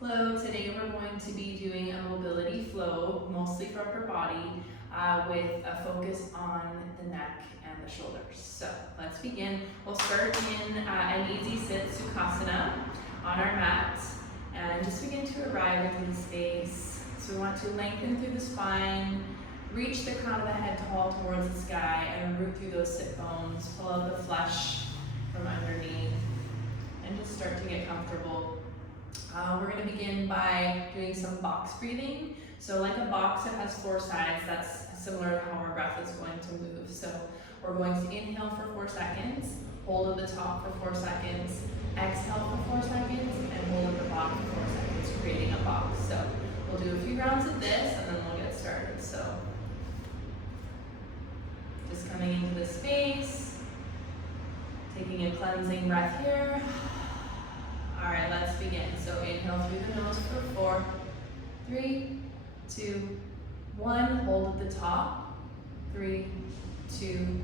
Hello, today we're going to be doing a mobility flow, mostly for upper body, with a focus on the neck and the shoulders. So let's begin. We'll start in an easy sit Sukhasana on our mat and just begin to arrive into the space. So we want to lengthen through the spine, reach the crown of the head tall towards the sky, and root through those sit bones, pull out the flesh from underneath, and just start to get comfortable. We're going to begin by doing some box breathing. So like a box that has 4 sides, that's similar to how our breath is going to move. So we're going to inhale for 4 seconds, hold at the top for 4 seconds, exhale for 4 seconds, and hold at the bottom for 4 seconds, creating a box. So we'll do a few rounds of this and then we'll get started. So just coming into the space, taking a cleansing breath here. All right, let's begin. So inhale through the nose for 4, 3, 2, 1. Hold at the top. 3, 2,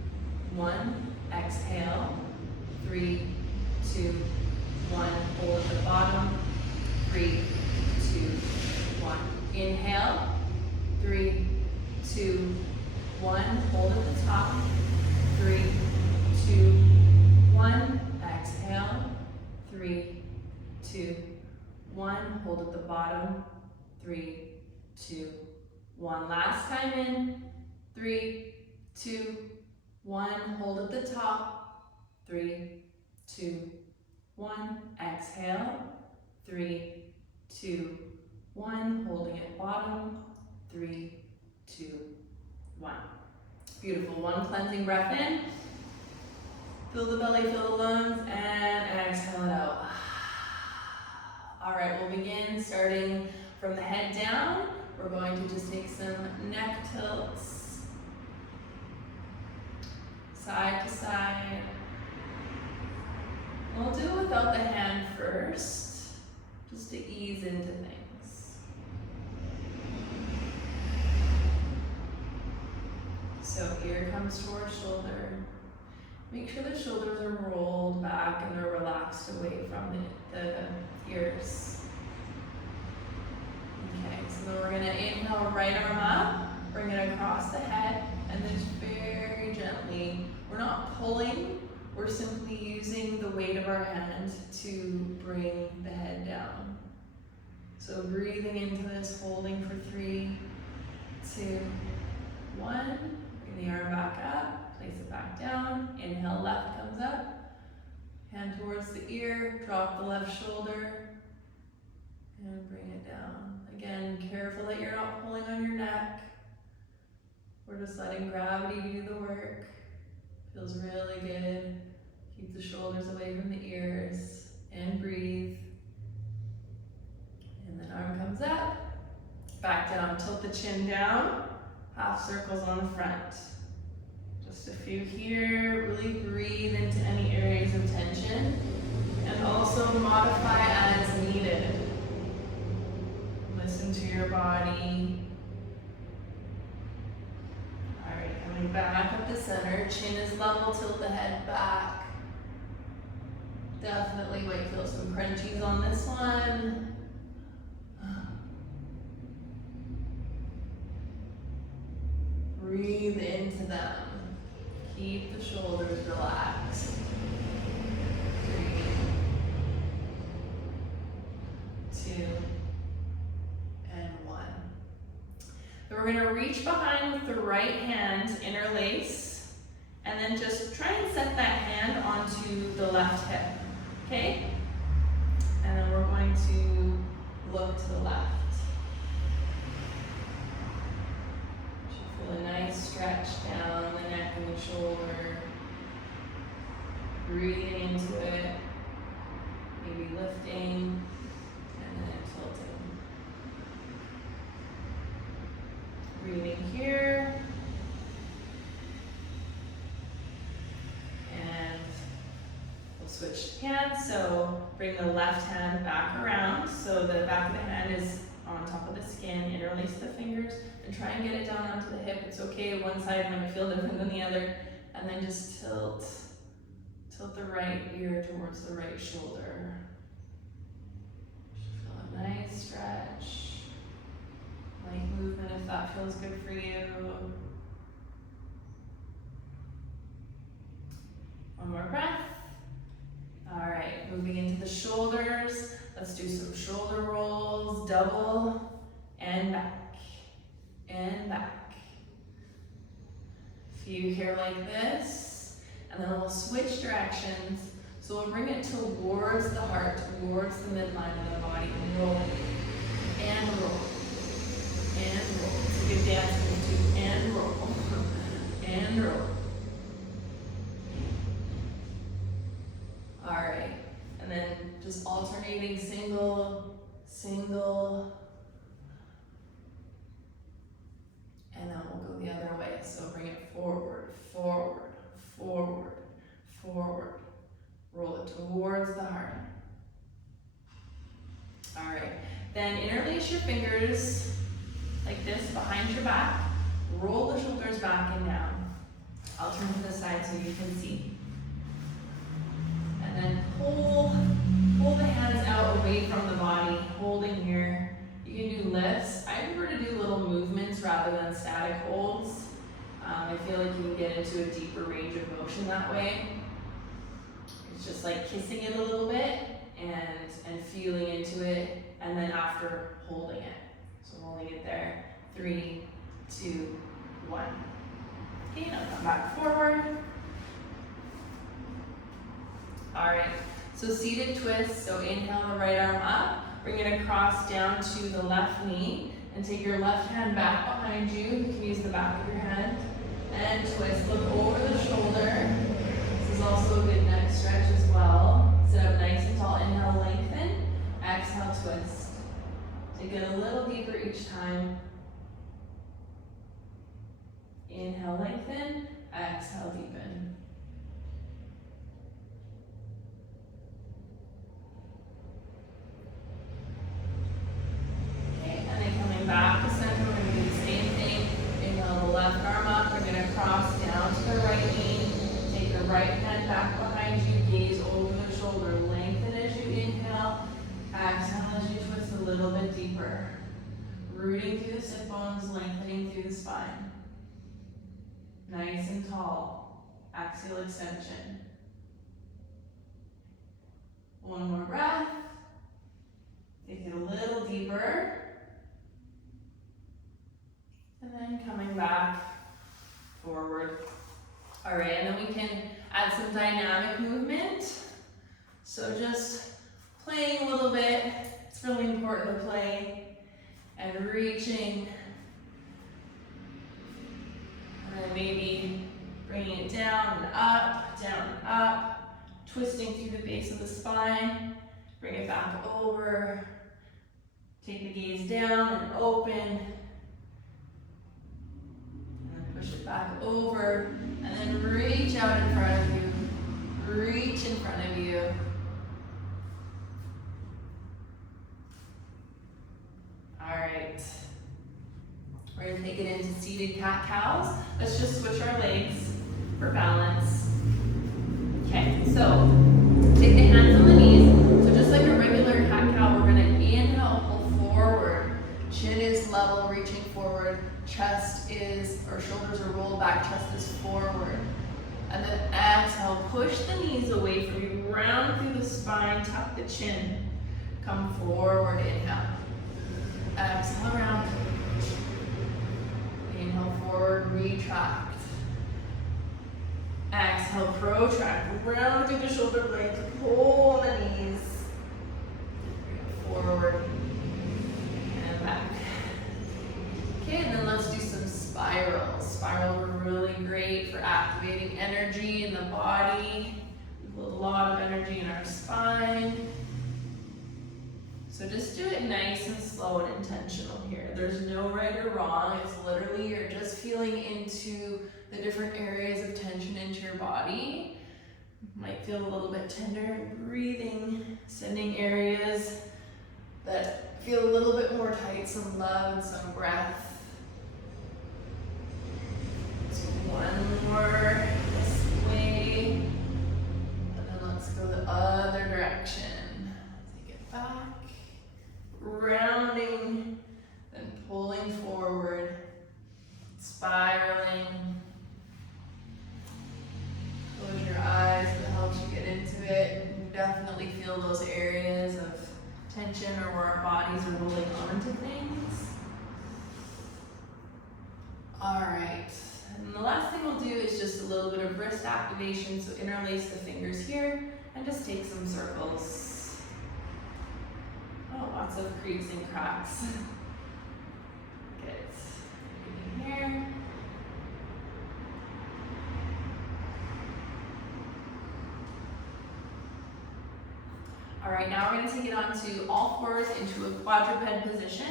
1. Exhale. 3, 2, 1. Hold at the bottom. 3, 2, 1. Inhale. 3, 2, 1. Hold at the top. 3, 2, 1. Exhale. 3, 2, 1. Hold at the bottom. 3, 2, 1. Last time in. 3, 2, 1. Hold at the top. 3, 2, 1. Exhale. 3, 2, 1. Holding at bottom. 3, 2, 1. Beautiful. One cleansing breath in. Fill the belly, fill the lungs, and exhale it out. All right, we'll begin starting from the head down. We're going to just take some neck tilts, side to side. We'll do it without the hand first, just to ease into things. So ear comes towards shoulder. Make sure the shoulders are rolled back and they're relaxed away from the ears. Okay, so then we're gonna inhale, right arm up, bring it across the head, and then just very gently, we're not pulling, we're simply using the weight of our hand to bring the head down. So breathing into this, holding for 3, 2, 1. Bring the arm back up. Place it back down. Inhale, left comes up. Hand towards the ear. Drop the left shoulder. And bring it down. Again, careful that you're not pulling on your neck. We're just letting gravity do the work. Feels really good. Keep the shoulders away from the ears. And breathe. And then arm comes up. Back down. Tilt the chin down. Half circles on the front. Just a few here. Really breathe into any areas of tension and also modify as needed. Listen to your body. All right, coming back up the center. Chin is level, tilt the head back. Definitely might feel some crunchies on this one. Breathe into them. Keep the shoulders relaxed. 3, 2, and 1. Then we're going to reach behind with the right hand, interlace, and then just try and set that hand onto the left hip. Okay? And then we're going to look to the left. Feel a nice stretch down the neck and the shoulder. Breathing into it. Maybe lifting and then tilting. Breathing here. And we'll switch hands. So bring the left hand back around. So the back of the hand is on top of the skin. Interlace the fingers. And try and get it down onto the hip. It's okay, one side might feel different than the other. And then just tilt the right ear towards the right shoulder. Feel a nice feels good for you. One more breath. All right, moving into the shoulders. Let's do some shoulder rolls, double, and back, and back. Few here like this, and then we'll switch directions. So we'll bring it towards the heart, towards the midline of the body, and roll, and roll, and roll. It's a good dance move too, and roll, and roll. All right, and then just alternating single, single, and then we'll go the other way. So bring it forward, forward, forward, forward. Roll it towards the heart. All right, then interlace your fingers like this behind your back. Roll the shoulders back and down. I'll turn to the side so you can see. And then pull the hands out away from the body, holding here. You can do lifts. I prefer to do little movements rather than static holds. I feel like you can get into a deeper range of motion that way. It's just like kissing it a little bit and feeling into it, and then after holding it. So holding it there. 3, 2, 1. Okay, now come back forward. All right, so seated twist. So inhale the right arm up, bring it across down to the left knee, and take your left hand back behind you. You can use the back of your hand, and twist. Look over the shoulder. This is also a good neck stretch as well. Sit up nice and tall. Inhale, lengthen. Exhale, twist. Take it a little deeper each time. Inhale, lengthen. Exhale, deepen. Okay, and then coming back to center, we're going to do the same thing. Inhale the left arm up. We're going to cross down to the right knee. Take the right hand back behind you. Gaze over the shoulder. Lengthen as you inhale. Exhale as you twist a little bit deeper. Rooting through the sit bones, lengthening through the spine. Nice and tall. Axial extension. One more breath. Take it a little deeper. And then coming back forward. All right, and then we can add some dynamic movement. So just playing a little bit. It's really important to play and reaching. And then maybe bringing it down and up, twisting through the base of the spine. Bring it back over. Take the gaze down and open. And then push it back over. And then reach out in front of you. Reach in front of you. All right. We're going to take it into seated cat-cows. Let's just switch our legs for balance. Okay, so take the hands on the knees. So just like a regular cat-cow, we're going to inhale, pull forward. Chin is level, reaching forward. Chest is, or shoulders are rolled back, chest is forward. And then exhale, push the knees away from you. Round through the spine, tuck the chin. Come forward, inhale. Exhale around. Inhale forward, retract. Exhale, protract. Round through the shoulder blades, pull the knees. Forward and back. Okay, and then let's do some spirals. Spirals are really great for activating energy in the body. We have a lot of energy in our spine. So just do it nice and slow and intentional here. There's no right or wrong. It's literally you're just feeling into the different areas of tension into your body. Might feel a little bit tender, breathing, sending areas that feel a little bit more tight, some love and some breath. So one more this way, and then let's go the other direction. Take it back. Rounding, then pulling forward, tension or where our bodies are rolling onto things. All right, and the last thing we'll do is just a little bit of wrist activation. So interlace the fingers here and just take some circles. Oh, lots of creaks and cracks. Good. Here. All right, now we're going to take it onto all fours into a quadruped position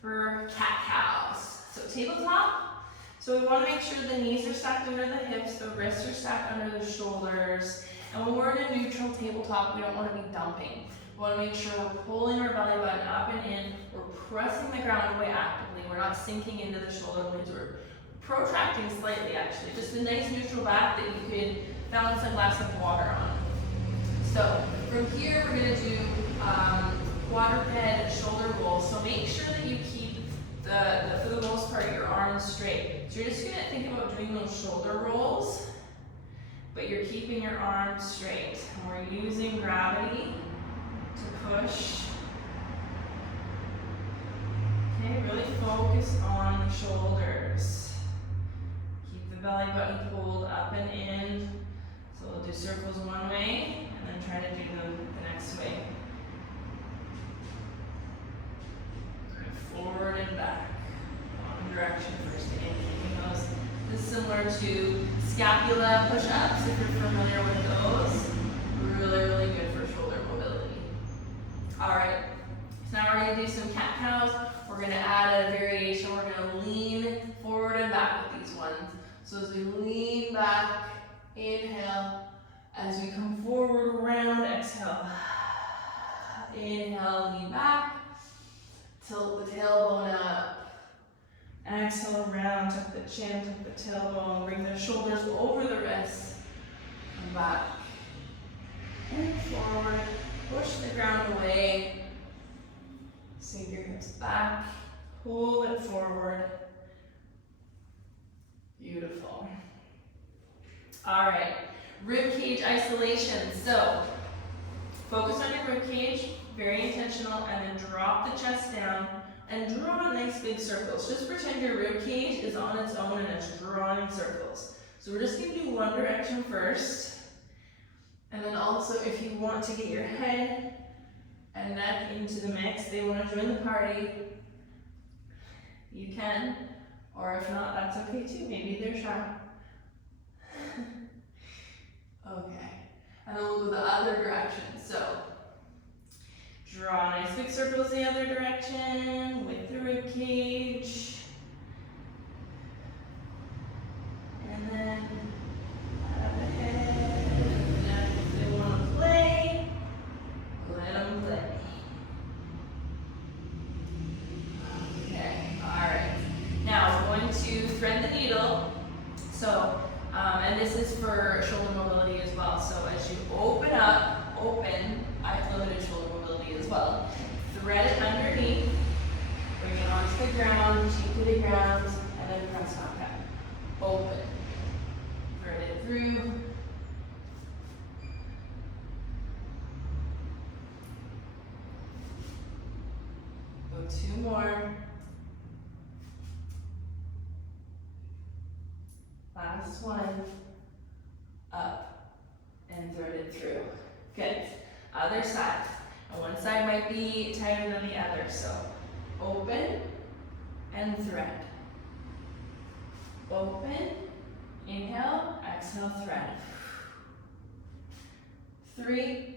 for cat-cows. So tabletop. So we want to make sure the knees are stacked under the hips, the wrists are stacked under the shoulders. And when we're in a neutral tabletop, we don't want to be dumping. We want to make sure we're pulling our belly button up and in. We're pressing the ground away actively. We're not sinking into the shoulder blades. We're protracting slightly, actually. Just a nice neutral back that you could balance a glass of water on. So from here, we're going to do quadruped shoulder rolls. So make sure that you keep for the most part, your arms straight. So you're just going to think about doing those shoulder rolls, but you're keeping your arms straight. And we're using gravity to push. Okay, really focus on the shoulders. Keep the belly button pulled up and in. So we'll do circles one way, and then try to do them the next way. Forward and back. One direction first, keeping those. This is similar to scapula push-ups, if you're familiar with those. Really, really good for shoulder mobility. All right, so now we're going to do some cat-cows. We're going to add a variation. We're going to lean forward and back with these ones. So as we lean back, inhale. As we come forward, around, exhale. Inhale, lean back. Tilt the tailbone up. Exhale around, tuck the chin, tuck the tailbone. Bring the shoulders over the wrists. Come back. And forward. Push the ground away. Sink your hips back. Pull it forward. Beautiful. All right. Rib cage isolation. So focus on your rib cage. Very intentional, and then drop the chest down and draw nice big circles. Just pretend your rib cage is on its own and it's drawing circles. So we're just going to do one direction first, and then also if you want to get your head and neck into the mix, they want to join the party, you can, or if not, that's okay too. Maybe they're shy. Okay, and then we'll go the other direction. So draw nice big circles the other direction with the rib cage. And then add the head. And then if they want to play, let them play. Okay, alright. Now we're going to thread the needle. So, and this is for shoulder mobility as well. So as you open up, I have limited shoulder mobility as well. Thread it underneath, bring it onto the ground, cheek to the ground, and then press back up. Open. Thread it through. Go two more. Last one. Up and thread it through. Good. Other side. And one side might be tighter than the other. So open and thread. Open, inhale, exhale, thread. 3.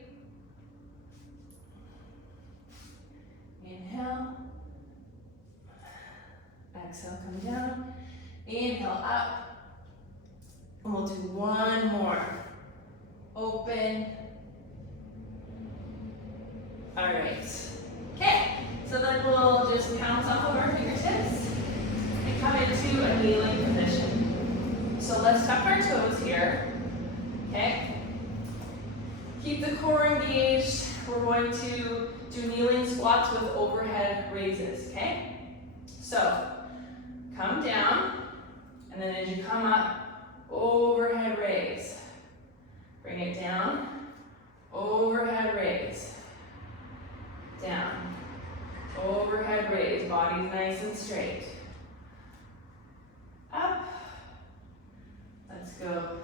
Inhale. Exhale, come down. Inhale, up. And we'll do one more. Open. All right. Okay, so then we'll just pounce off of our fingertips and come into a kneeling position. So let's tuck our toes here. Okay. Keep the core engaged. We're going to do kneeling squats with overhead raises. Okay. So come down, and then as you come up, overhead raise. Bring it down, overhead raise. down. Overhead raise, body's nice and straight. Up. Let's go.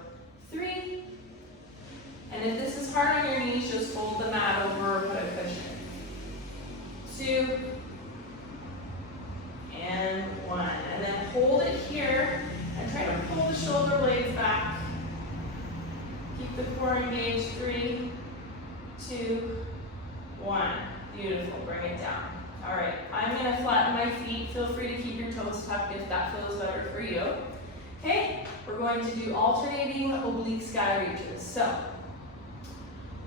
3. And if this is hard on your knees, just fold the mat over or put a cushion. 2. And 1. And then hold it here and try to pull the shoulder blades back. Keep the core engaged. 3, 2, 1. Beautiful. Bring it down. All right. I'm going to flatten my feet. Feel free to keep your toes tucked if that feels better for you. Okay. We're going to do alternating oblique sky reaches. So,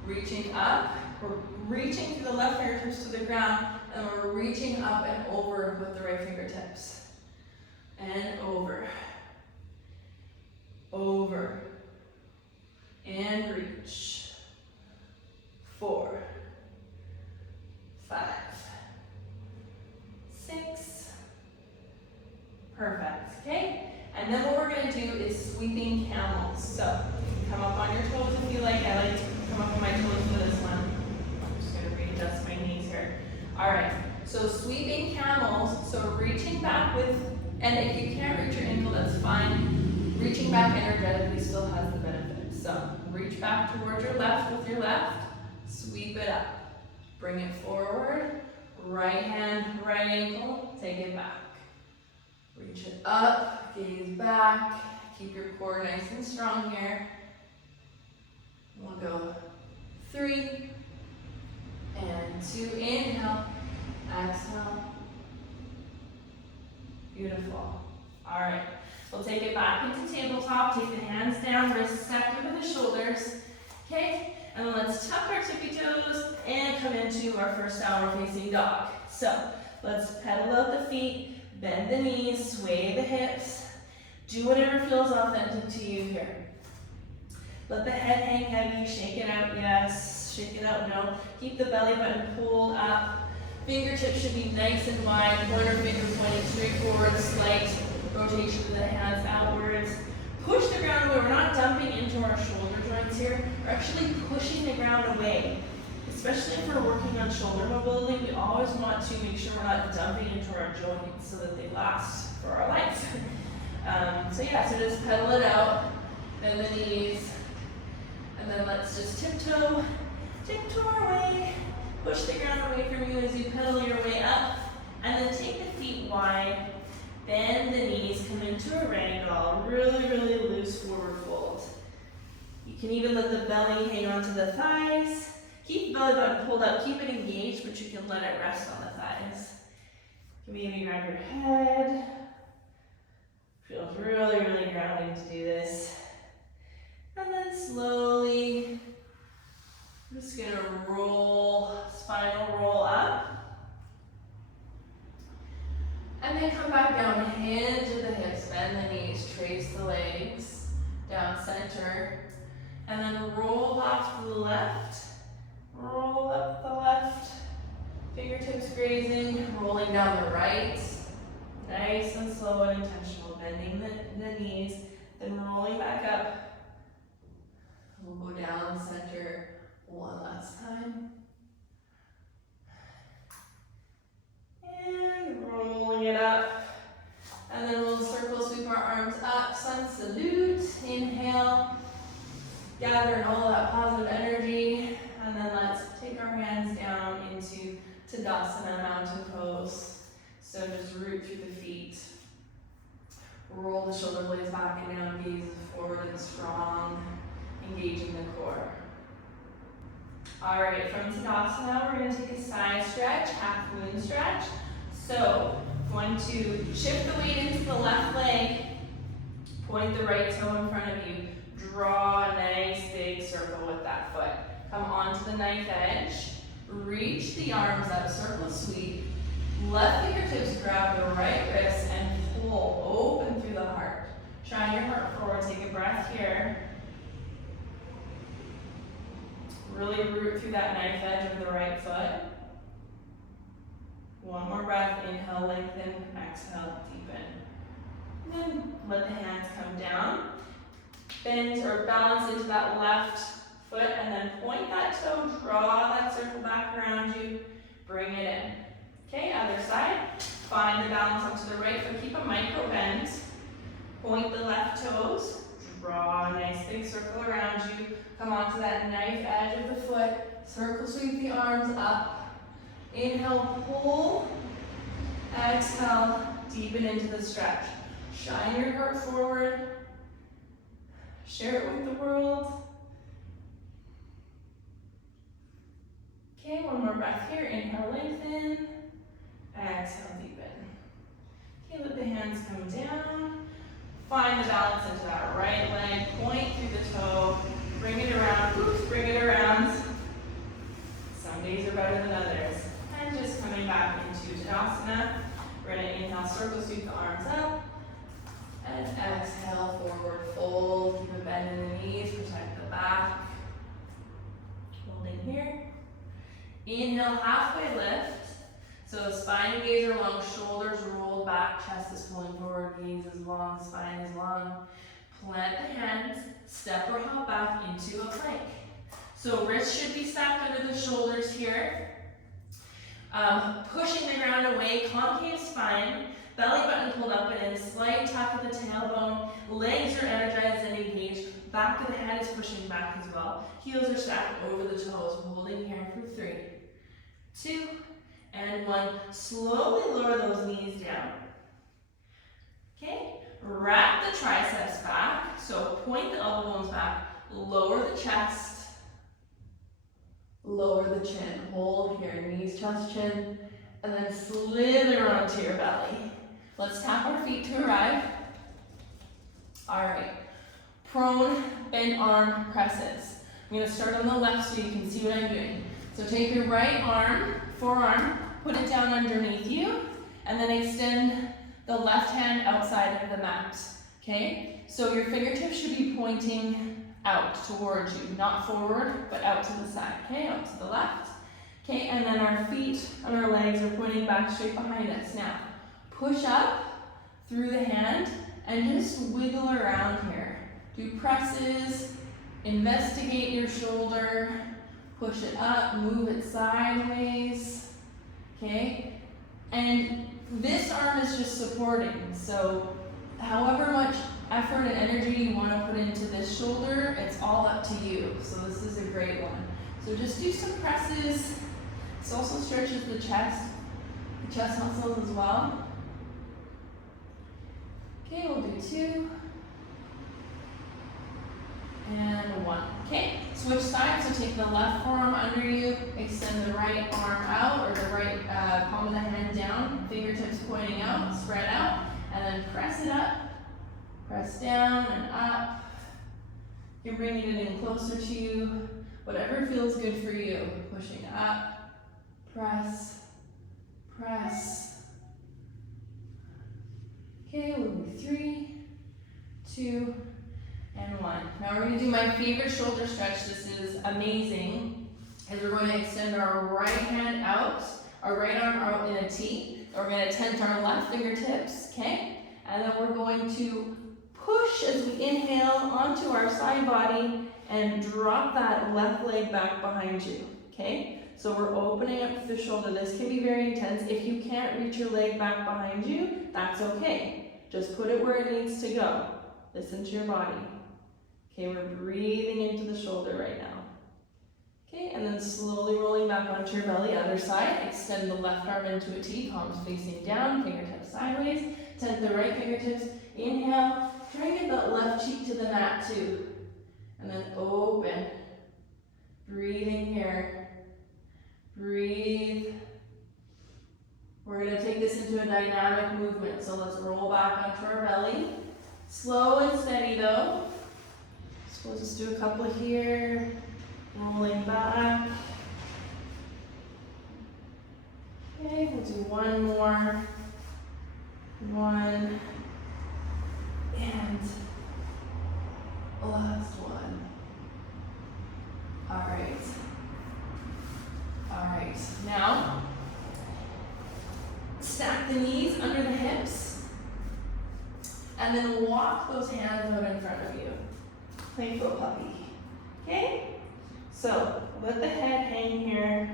reaching up. We're reaching through the left fingertips to the ground, and we're reaching up and over with the right fingertips. And over. Over. And reach. 4, 5, 6. Perfect. Okay? And then what we're going to do is sweeping camels. So, come up on your toes if you like. I like to come up on my toes for this one. I'm just going to readjust my knees here. Alright, so sweeping camels. So reaching back with, and if you can't reach your ankle, that's fine. Reaching back energetically still has the benefit. So, reach back towards your left with your left. Sweep it up. Bring it forward. Right hand, right ankle. Take it back. Reach it up. Gaze back. Keep your core nice and strong here. We'll go 3 and 2. Inhale. Exhale. Beautiful. All right. We'll take it back into tabletop. Take the hands down. Wrists stacked over the shoulders. Okay. And then let's tuck our tippy toes and come into our first downward facing dog. So let's pedal out the feet, bend the knees, sway the hips. Do whatever feels authentic to you here. Let the head hang heavy, shake it out, yes. Shake it out, no. Keep the belly button pulled up. Fingertips should be nice and wide. Pointer finger pointing straight forward, slight rotation of the hands outwards. Push the ground away. We're not dumping into our shoulder joints here. We're actually pushing the ground away. Especially if we're working on shoulder mobility, we always want to make sure we're not dumping into our joints so that they last for our lives. So just pedal it out, bend the knees, and then let's just tiptoe our way. Push the ground away from you as you pedal your way up, and then take the feet wide. Bend the knees, come into a ragdoll, really, really loose forward fold. You can even let the belly hang onto the thighs. Keep the belly button pulled up, keep it engaged, but you can let it rest on the thighs. Maybe around your head. Feels really, really grounding to do this. And then slowly, I'm just gonna roll, spinal roll up. And then come back down, hinge at the hips, bend the knees, trace the legs, down center. And then roll off to the left, roll up the left, fingertips grazing, rolling down the right. Nice and slow and intentional, bending the knees, then rolling back up. We'll go down center one last time. And rolling it up. And then we'll circle sweep our arms up, sun salute, inhale. Gather in all that positive energy. And then let's take our hands down into Tadasana, mountain pose. So just root through the feet. Roll the shoulder blades back and down, gaze forward and strong, engaging the core. All right, from Tadasana, we're going to take a side stretch, half moon stretch. So, going to shift the weight into the left leg, point the right toe in front of you, draw a nice big circle with that foot. Come onto the knife edge, reach the arms up, circle sweep, left fingertips grab the right wrist and pull, open through the heart. Shine your heart forward, take a breath here. Really root through that knife edge of the right foot. One more breath, inhale, lengthen, exhale, deepen. And then let the hands come down. Bend or balance into that left foot and then point that toe, draw that circle back around you. bring it in. Okay, other side. Find the balance up to the right, but keep a micro bend. Point the left toes. Draw a nice big circle around you. Come onto that knife edge of the foot. Circle sweep the arms up. Inhale, pull. Exhale, deepen into the stretch. Shine your heart forward. Share it with the world. Okay, one more breath here. Inhale, lengthen. Exhale, deepen. Okay, let the hands come down. Find the balance into that right leg. Point through the toe. Bring it around. Oops, bring it around. Some days are better than others. And just coming back into Tadasana. We're going to inhale, circle sweep the arms up. And exhale, forward fold. Keep a bend in the knees, protect the back. Holding here. Inhale, halfway lift. So spine and gaze are long, shoulders rolled back, chest is pulling forward, gaze is long, spine is long. Plant the hands, step or hop back into a plank. So wrists should be stacked under the shoulders here. Pushing the ground away, concave spine, belly button pulled up and in, slight tuck of the tailbone, legs are energized and engaged, back of the head is pushing back as well. Heels are stacked over the toes, holding here for 3, 2, and 1. Slowly lower those knees down. Okay, wrap the triceps back, so point the elbow bones back, lower the chest, lower the chin, hold here, knees, chest, chin, and then slither onto your belly. Let's tap our feet to arrive. All right, prone bent arm presses. I'm gonna start on the left so you can see what I'm doing. So take your right arm, forearm, put it down underneath you, and then extend the left hand outside of the mat, okay? So your fingertips should be pointing out towards you, not forward, but out to the side, okay? Out to the left, okay? And then our feet and our legs are pointing back straight behind us. Now, push up through the hand and just wiggle around here. Do presses, investigate your shoulder, push it up, move it sideways, okay? And this arm is just supporting, so however much effort and energy you want to put into this shoulder, it's all up to you. So this is a great one. So just do some presses. This also stretches the chest muscles as well. Okay, we'll do 2. And 1. Okay, switch sides. So take the left forearm under you, extend the right arm out, or the right palm of the hand down, fingertips pointing out, spread out, and then press it up, press down and up. You're bringing it in closer to you, whatever feels good for you. Pushing up, press, press. Okay, we'll do 3, 2, and 1. Now we're going to do my favorite shoulder stretch. This is amazing. As we're going to extend our right hand out, our right arm out in a T. We're going to tent our left fingertips, okay? And then we're going to push as we inhale onto our side body and drop that left leg back behind you, okay? So we're opening up the shoulder. This can be very intense. If you can't reach your leg back behind you, that's okay. Just put it where it needs to go. Listen to your body. Okay, we're breathing into the shoulder right now. Okay, and then slowly rolling back onto your belly, other side. Extend the left arm into a T, palms facing down, fingertips sideways. Tent the right fingertips. Inhale, try and get that left cheek to the mat too. And then open. Breathing here. Breathe. We're going to take this into a dynamic movement. So let's roll back onto our belly. Slow and steady though. So we'll just do a couple here. Rolling back. Okay, we'll do one more. 1. And last one. All right. All right. Now, stack the knees under the hips. And then walk those hands out in front of you. Playful puppy. Okay? So, let the head hang here.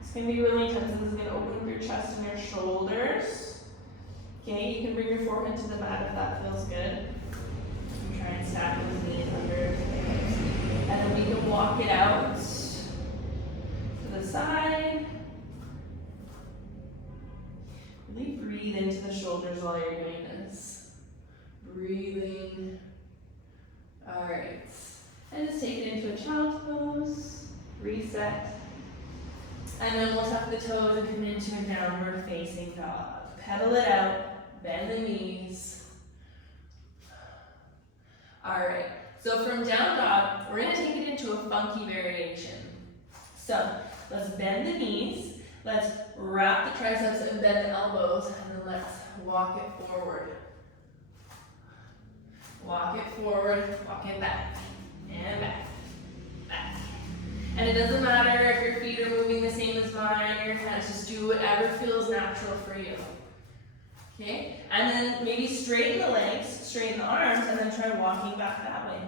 It's going to be really intense. This is going to open up your chest and your shoulders. Okay, you can bring your forehead to the mat if that feels good. And try and stack those knees under the hips. And then we can walk it out to the side. Really breathe into the shoulders while you're doing this. Breathing. All right. And just take it into a child's pose. Reset. And then we'll tuck the toes and come into a downward facing dog. Pedal it out, bend the knees. All right, so from down dog, we're gonna take it into a funky variation. So let's bend the knees, let's wrap the triceps and bend the elbows, and then let's walk it forward. Walk it forward, walk it back, and back, back. And it doesn't matter if your feet are moving the same as mine or your hands, just do whatever feels natural for you. Okay, and then maybe straighten the legs, straighten the arms, and then try walking back that way.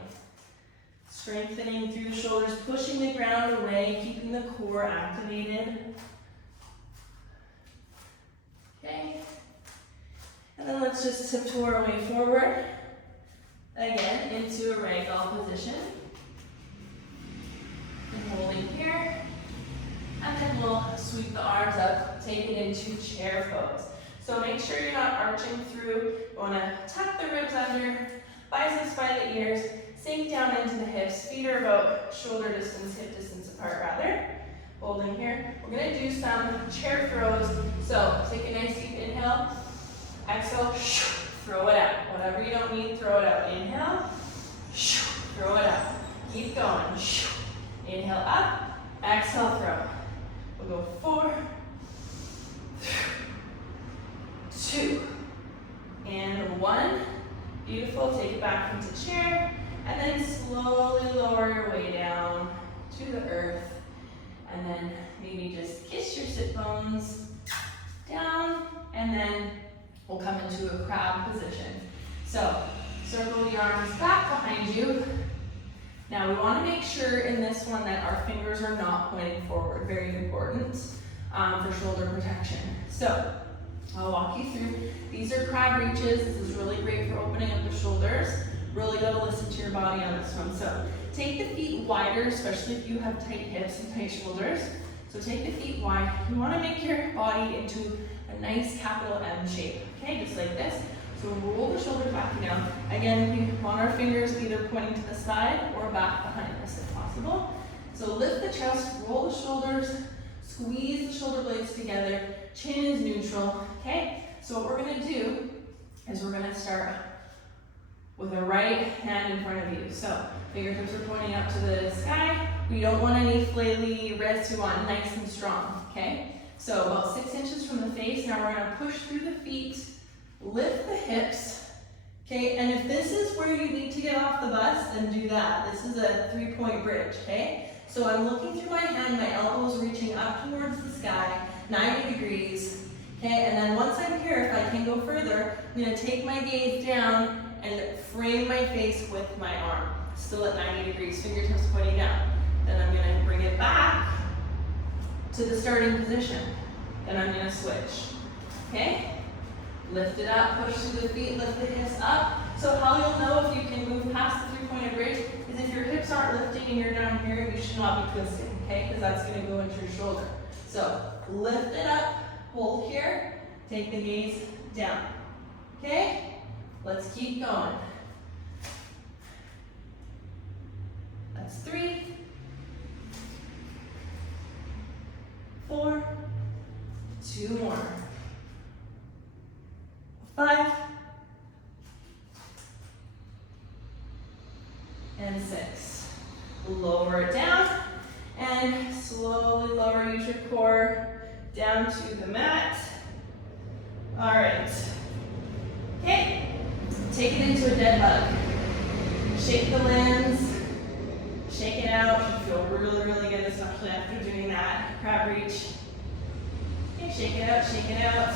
Strengthening through the shoulders, pushing the ground away, keeping the core activated. Okay, and then let's just tiptoe our way forward. Again, into a ragdoll position. And holding here. And then we'll sweep the arms up, take it into chair pose. So make sure you're not arching through. You want to tuck the ribs under, biceps by the ears, sink down into the hips. Feet are about shoulder distance, hip distance apart rather. Holding here. We're going to do some chair throws. So take a nice deep inhale. Exhale, throw it out. Whatever you don't need, throw it out. Inhale, throw it out. Keep going. Inhale up, exhale throw. We'll go 4, 2, and 1. Beautiful, take it back into chair, and then slowly lower your way down to the earth. And then maybe just kiss your sit bones down, and then we'll come into a crab position. So, circle the arms back behind you. Now we want to make sure in this one that our fingers are not pointing forward, very important for shoulder protection. So I'll walk you through. These are crab reaches. This is really great for opening up the shoulders. Really got to listen to your body on this one. So take the feet wider, especially if you have tight hips and tight shoulders. So take the feet wide. You want to make your body into a nice capital M shape, okay, just like this. So roll the shoulders back and down. Again, we want our fingers either pointing to the side or back behind us if possible. So lift the chest, roll the shoulders, squeeze the shoulder blades together, chin is neutral, okay? So what we're gonna do is we're gonna start with the right hand in front of you. So fingertips are pointing up to the sky. We don't want any flaily wrists, we want nice and strong, okay? So about 6 inches from the face. Now we're gonna push through the feet, lift the hips, okay? And if this is where you need to get off the bus, then do that. This is a 3-point bridge, okay? So I'm looking through my hand, my elbows reaching up towards the sky, 90 degrees, okay? And then once I'm here, if I can go further, I'm gonna take my gaze down and frame my face with my arm. Still at 90 degrees, fingertips pointing down. Then I'm gonna bring it back to the starting position. Then I'm gonna switch, okay? Lift it up, push through the feet, lift the hips up. So how you'll know if you can move past the 3-pointed bridge is if your hips aren't lifting and you're down here, you should not be twisting, okay? Because that's gonna go into your shoulder. So lift it up, hold here, take the gaze down, okay? Let's keep going. That's 3, 4, 2 more. 5, and 6. Lower it down, and slowly lower, use your core down to the mat. All right. Okay, take it into a dead bug. Shake the limbs, shake it out. You feel really, really good, especially after doing that. Crab reach. Okay, shake it out, shake it out.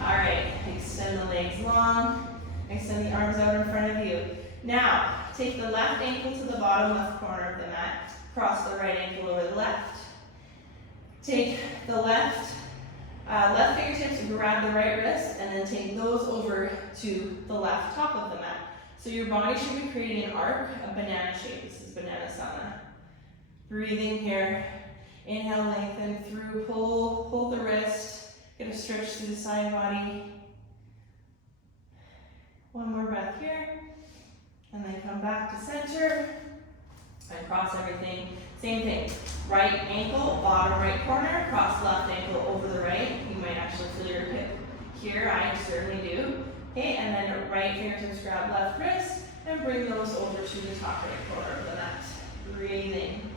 All right, extend the legs long, extend the arms out in front of you. Now, take the left ankle to the bottom left corner of the mat, cross the right ankle over the left. Take the left fingertips, grab the right wrist, and then take those over to the left top of the mat. So your body should be creating an arc, a banana shape. This is Bananasana. Breathing here. Inhale, lengthen through, pull the wrist, get a stretch through the side body. One more breath here, and then come back to center, and cross everything. Same thing, right ankle, bottom right corner, cross left ankle over the right. You might actually feel your hip here, I certainly do. Okay, and then right fingertips grab left wrist, and bring those over to the top right corner of the mat. Breathing.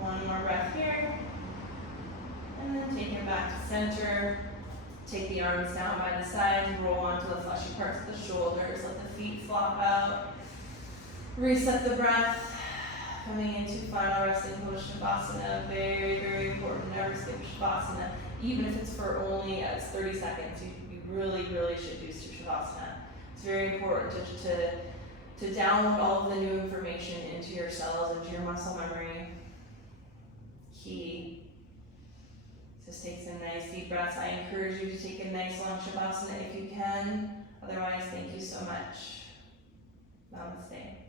One more breath here, and then take it back to center. Take the arms down by the sides, roll onto the fleshy parts of the shoulders, let the feet flop out. Reset the breath, coming into final resting pose Shavasana. Very, very important, never skip Shavasana. Even if it's for only 30 seconds, you really, really should do Shavasana. It's very important to download all of the new information into your cells, into your muscle memory. Key. Just take some nice deep breaths. I encourage you to take a nice long Shavasana if you can. Otherwise, thank you so much. Namaste.